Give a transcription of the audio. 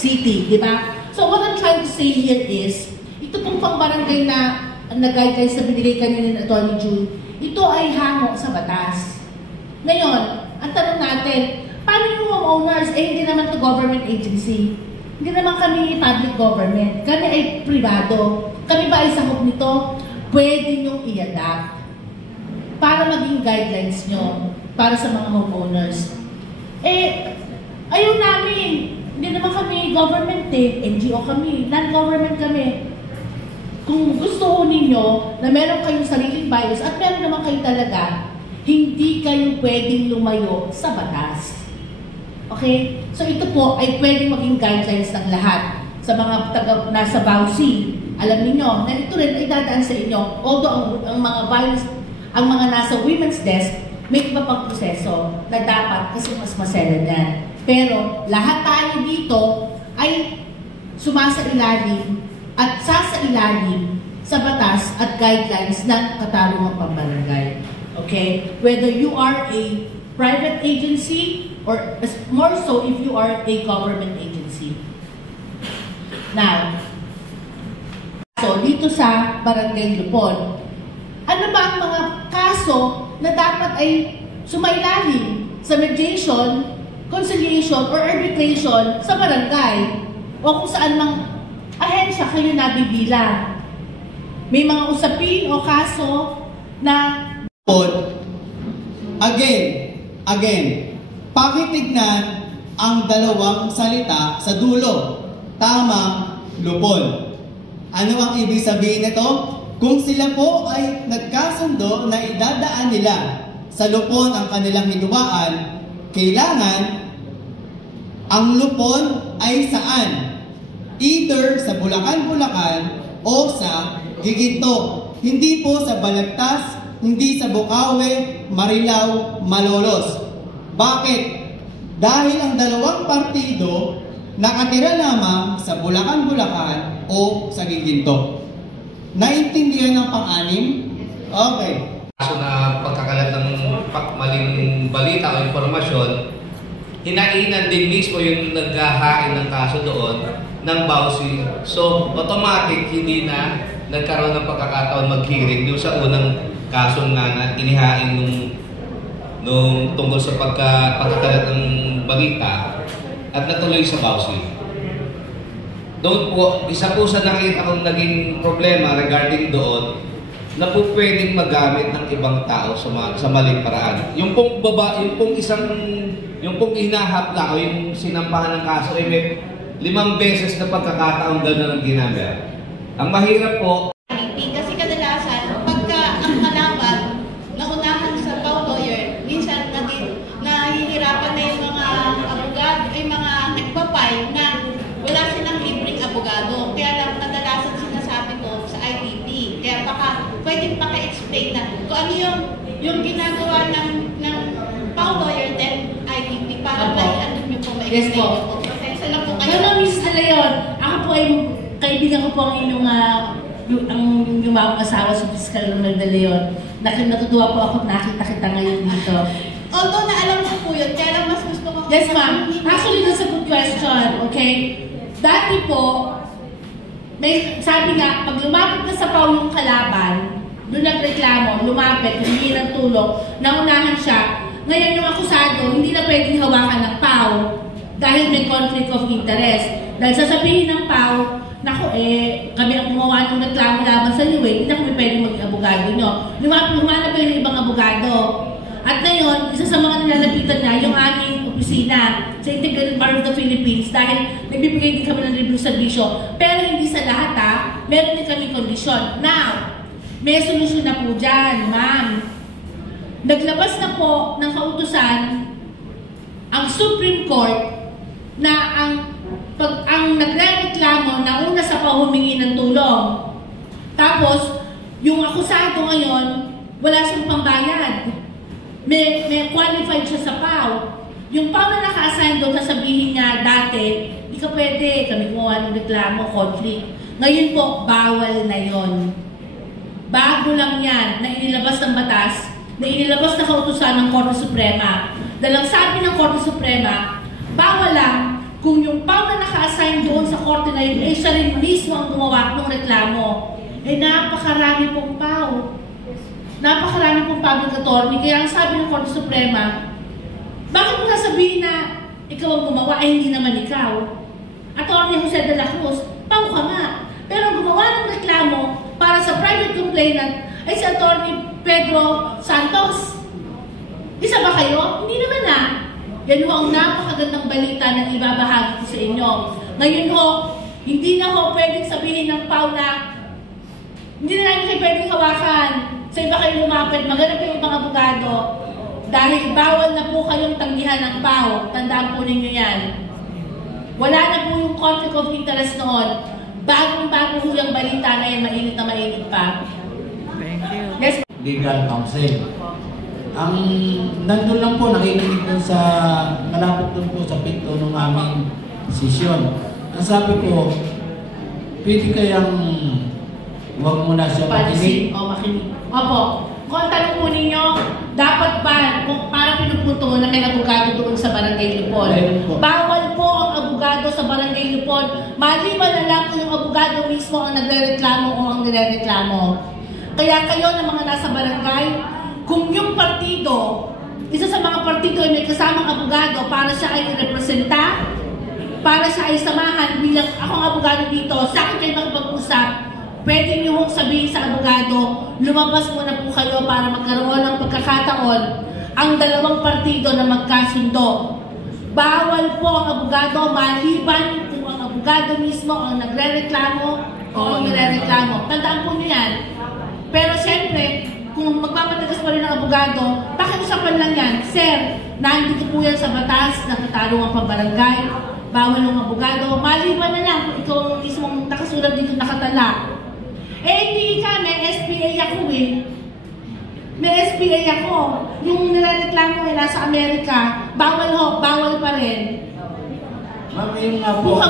city, di ba? So what I'm trying to say here is, ito pong pang-barangay na guidelines na binigay kanina ng Atty. June, ito ay hango sa batas. Ngayon, ang tanong natin, paano yung homeowners? Hindi naman to government agency. Hindi naman kami public government. Kami ay privado. Kami ba ay sakop nito? Pwede nyo i-adapt para maging guidelines nyo para sa mga homeowners. Ayaw namin. Hindi naman kami government NGO kami. Non-government kami. Kung gusto ho ninyo na meron kayong sariling bylaws at meron naman kayo talaga, hindi kayo pwedeng lumayo sa batas. Okay? So ito po ay pwedeng maging guidelines ng lahat. Sa mga nasa Bausi, alam niyo na ito rin ay dadaan sa inyo. Although ang mga bylaws, ang mga nasa women's desk, may iba pang proseso na dapat kasi mas maselan yan. Pero lahat tayo dito ay sumasailalim at sasailalim sa batas at guidelines ng Katarungang Pambarangay. Okay? Whether you are a private agency or more so if you are a government agency. Now, so dito sa Barangay Lupon, ano ba ang mga kaso na dapat ay sumailalim sa mediation, conciliation, or arbitration sa barangay o kung saan mang ahensya kayo nabibilang? May mga usapin o kaso na Again, pakitignan ang dalawang salita sa dulo. Tamang lupon. Ano ang ibig sabihin nito? Kung sila po ay nagkasundo na idadaan nila sa lupon ang kanilang hinuwaan, kailangan ang lupon ay saan? Either sa Bulacan o sa Giginto. Hindi po sa Balagtas, hindi sa Bukawi, Marilao, Malolos. Bakit? Dahil ang dalawang partido nakatira lamang sa Bulacan o sa Giginto. Naintindihan ng pang-anim? Okay. Kaso na pagkakalat ng maling balita o informasyon, hinainan din mismo yung naghahain ng kaso doon ng Bausi. So, automatic hindi na nagkaroon ng pagkakataon mag-hearing doon sa unang kaso nga na inihain nung tungkol sa pagkakalat ng balita at natuloy sa Bausi. Doon po, isa po sa nakita kong naging problema regarding doon na po pwedeng magamit ng ibang tao sa maling paraan. Yung pong hinahapla o yung sinampahan ng kaso ay may 5 beses na pagkakataon gano'n ang ginamit. Ang mahirap po, kasi kadalasan, pagka ang kalaban naunahan sa law lawyer, minsan nahihirapan na yung mga abogado, ay mga nagpapay na wala silang libreng abogado. Kaya lang kadalasan sinasabi ko sa ITP. Kaya baka pwedeng paka-explain na kung ano yung ginagawa ng law lawyer then ITP para ano nyo po ma-explain po. Pasensya lang po kayo. Hello, Ms. Alayon. Ako po ay kaibigan ko po ang inyong yung mga asawa sa Fiscal Ronald De Leon. Natutuwa po ako nakita kita ngayon dito. Although na alam ko po yun, kaya lang mas gusto ko. Yes, ma'am. Actually, that's a good question. Okay? Dati po, sabi nga, pag lumapit na sa PAW yung kalaban, doon nagreklamo, lumapit, humingi ng tulong, naunahan siya. Ngayon yung akusado, hindi na pwedeng hawakan ng PAW dahil may conflict of interest. Dahil sasabihin ng PAW, naku kami ang gumawa ng reklamo laban sa iyo hindi na kami pwedeng maging abogado nyo. Humanap kayo ng ibang abogado. At ngayon, isa sa mga nilalapitan na yung aming opisina sa Integrated Bar of the Philippines dahil nagbibigay din kami ng libreng serbisyo. Pero hindi sa lahat meron din kami kondisyon. Now, may solusyon na po dyan, ma'am. Naglabas na po ng kautusan ang Supreme Court na ang nagrereklamo na una sa pahumingi ng tulong. Tapos, yung akusado ngayon, wala siyang pambayad. May qualified siya sa PAW. Yung PAW na naka-assign doon, sasabihin niya dati, di ka pwede, kami gumawa ng reklamo, conflict. Ngayon po, bawal na yon. Bago lang yan na inilabas ng batas, na inilabas na kautusan ng Korte Suprema. Dalang sabi ng Korte Suprema, bawal lang kung yung PAW na naka-assign complaint, eh siya rin mismo ang gumawa ng reklamo. Eh napakarami pong pao. Napakarami pong public attorney. Kaya ang sabi ng Korte Suprema, bakit mo sasabihin na ikaw ang gumawa, ay hindi naman ikaw? Attorney Jose de la Cruz, pao ka nga. Pero gumawa ng reklamo para sa private complainant ay si Attorney Pedro Santos. Isa ba kayo? Hindi naman na. Yan ho ang napakagandang balita na ibabahagi ko sa inyo. Ngayon ho, hindi na ho pwedeng sabihin ng pao na hindi na namin kayo pwedeng hawakan. Sa iba kayo lumapit, maghanap yung ibang abogado. Dahil bawal na po kayong tanggihan ng pao. Tandaan po ninyo yan. Wala na po yung conflict of interest noon. Bagong-bago ho yung balita na yan, mainit na mainit pa. Thank you. Yes. Legal counsel. Ang nandun lang po, nakikinig dun sa, malapit dun po sa pinto ng aming sesyon. Ang sabi ko, pwede kayang huwag mo na siya makinig. O makinig. Opo. Kung ang tanong po ninyo, dapat ba, kung para pinupunto na may abogado doon sa Barangay Lupon? Bawal po ang abogado sa Barangay Lupon. Maliban na lang kung yung abogado mismo ang nagrereklamo o ang nirereklamo. Kaya kayo ng mga nasa barangay, kung yung partido, isa sa mga partido ay may kasamang abogado para siya ay representa, para siya ay samahan bilang akong abogado dito, sa akin kayo makipag-usap, pwede niyo hong sabihin sa abogado, lumabas muna po kayo para magkaroon ng pagkakataon ang dalawang partido na magkasundo. Bawal po ang abogado maliban kung ang abogado mismo ang nagrereklamo o ang nirereklamo. Tandaan po niyo yan. Pero siyempre, kung magpapatagas pa rin ang abogado, pakiusapan lang yan. Sir, nandito po yan sa batas ng katarungang pambarangay. Bawal ang abogado. Maliban na lang kung ikaw ang mismong nakasulat dito nakatala. Eh, hindi ka, may SPA ako eh. May SPA ako. Yung nirereklamo ay nasa Amerika, bawal ho, bawal pa rin. Ma'am, yung nga po,